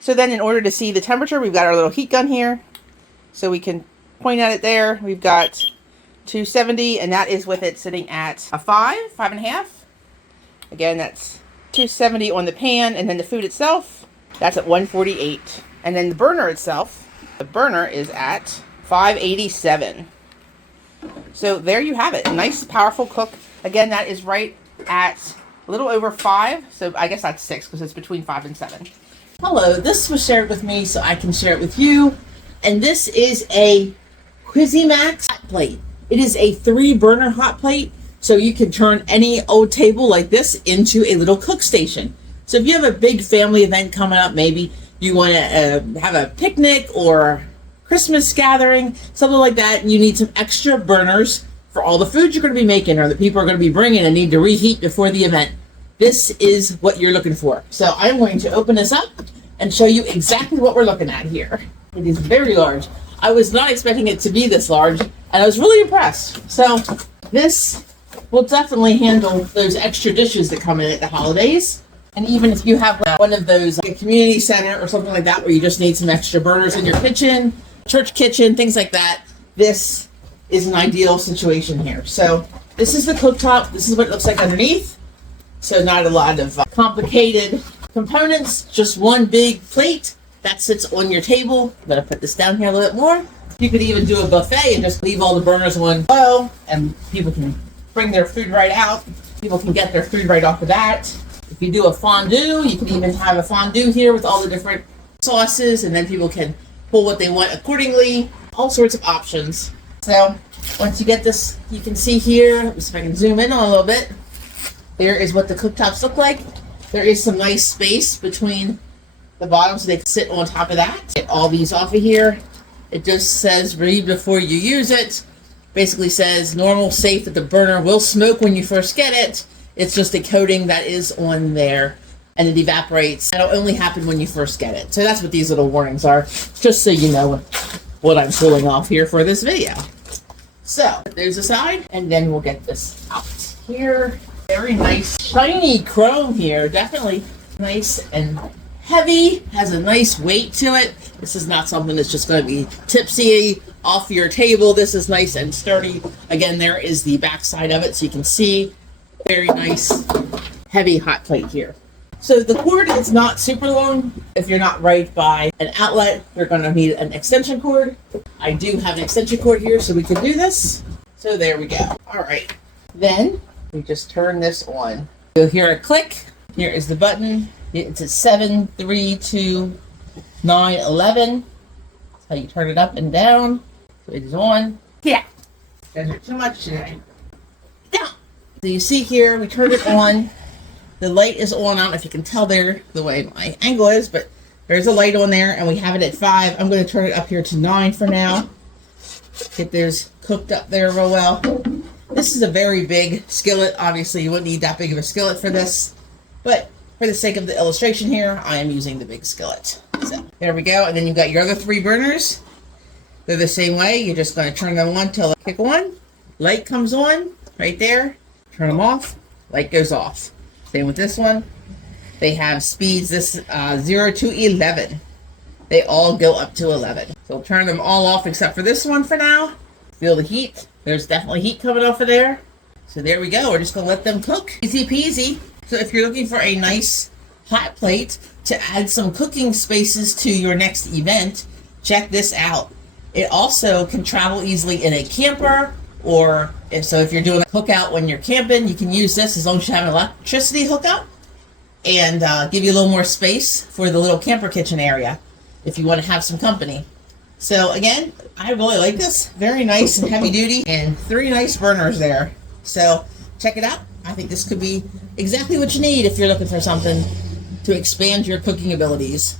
So then in order to see the temperature, we've got our little heat gun here. So we can point at it there. We've got 270, and that is with it sitting at a 5.5. Again, that's 270 on the pan, and then the food itself, that's at 148. And then the burner itself, the burner is at 587. So there you have it. A nice, powerful cook. Again, that is right at a little over 5. So I guess that's 6 because it's between 5 and 7. Hello, this was shared with me so I can share it with you. And this is a Cusimax hot plate. It is a 3-burner hot plate. So you can turn any old table like this into a little cook station. So if you have a big family event coming up, maybe you want to have a picnic or Christmas gathering, something like that, and you need some extra burners for all the food you're going to be making or that people are going to be bringing and need to reheat before the event. This is what you're looking for. So I'm going to open this up and show you exactly what we're looking at here. It is very large. I was not expecting it to be this large, and I was really impressed. So this will definitely handle those extra dishes that come in at the holidays. And even if you have one of those, like a community center or something like that, where you just need some extra burners in your kitchen, church kitchen, things like that, this is an ideal situation here. So this is the cooktop. This is what it looks like underneath. So not a lot of complicated components, just one big plate that sits on your table. I'm going to put this down here a little bit more. You could even do a buffet and just leave all the burners on low, and people can bring their food right out. People can get their food right off of that. If you do a fondue, you can even have a fondue here with all the different sauces, and then people can pull what they want accordingly. All sorts of options. So once you get this, you can see here, let me see if I can zoom in on a little bit. There is what the cooktops look like. There is some nice space between the bottom so they can sit on top of that. Get all these off of here. It just says read before you use it. Basically says normal, safe, that the burner will smoke when you first get it. It's just a coating that is on there, and it evaporates. That'll only happen when you first get it. So that's what these little warnings are, just so you know what I'm pulling off here for this video. So there's the side, and then we'll get this out here. Very nice shiny chrome here. Definitely nice and heavy. Has a nice weight to it. This is not something that's just going to be tipsy off your table. This is nice and sturdy. Again, there is the back side of it, so you can see. Very nice heavy hot plate here. So the cord is not super long. If you're not right by an outlet, you're going to need an extension cord. I do have an extension cord here, so we can do this. So there we go. All right. Then we just turn this on. You'll hear a click. Here is the button. It's a 7, 3, 2, 9, 11. That's how you turn it up and down. So it is on. Yeah. You guys are too much today. Down. So you see here, we turned it on. The light is on. I don't know if you can tell there the way my angle is, but there's a light on there, and we have it at 5. I'm going to turn it up here to 9 for now. Get those cooked up there real well. This is a very big skillet. Obviously, you wouldn't need that big of a skillet for this, but for the sake of the illustration here, I am using the big skillet. So there we go. And then you've got your other 3 burners. They're the same way. You're just going to turn them on till kick on. Light comes on right there. Turn them off. Light goes off. Same with this one. They have speeds, this 0 to 11. They all go up to 11. So we'll turn them all off except for this one for now. Feel the heat. There's definitely heat coming off of there. So there we go. We're just going to let them cook. Easy peasy. So if you're looking for a nice hot plate to add some cooking spaces to your next event, check this out. It also can travel easily in a camper, or if you're doing a cookout when you're camping, you can use this as long as you have an electricity hookup, and give you a little more space for the little camper kitchen area if you want to have some company. So again, I really like this. Very nice and heavy duty, and 3 nice burners there. So check it out. I think this could be exactly what you need if you're looking for something to expand your cooking abilities.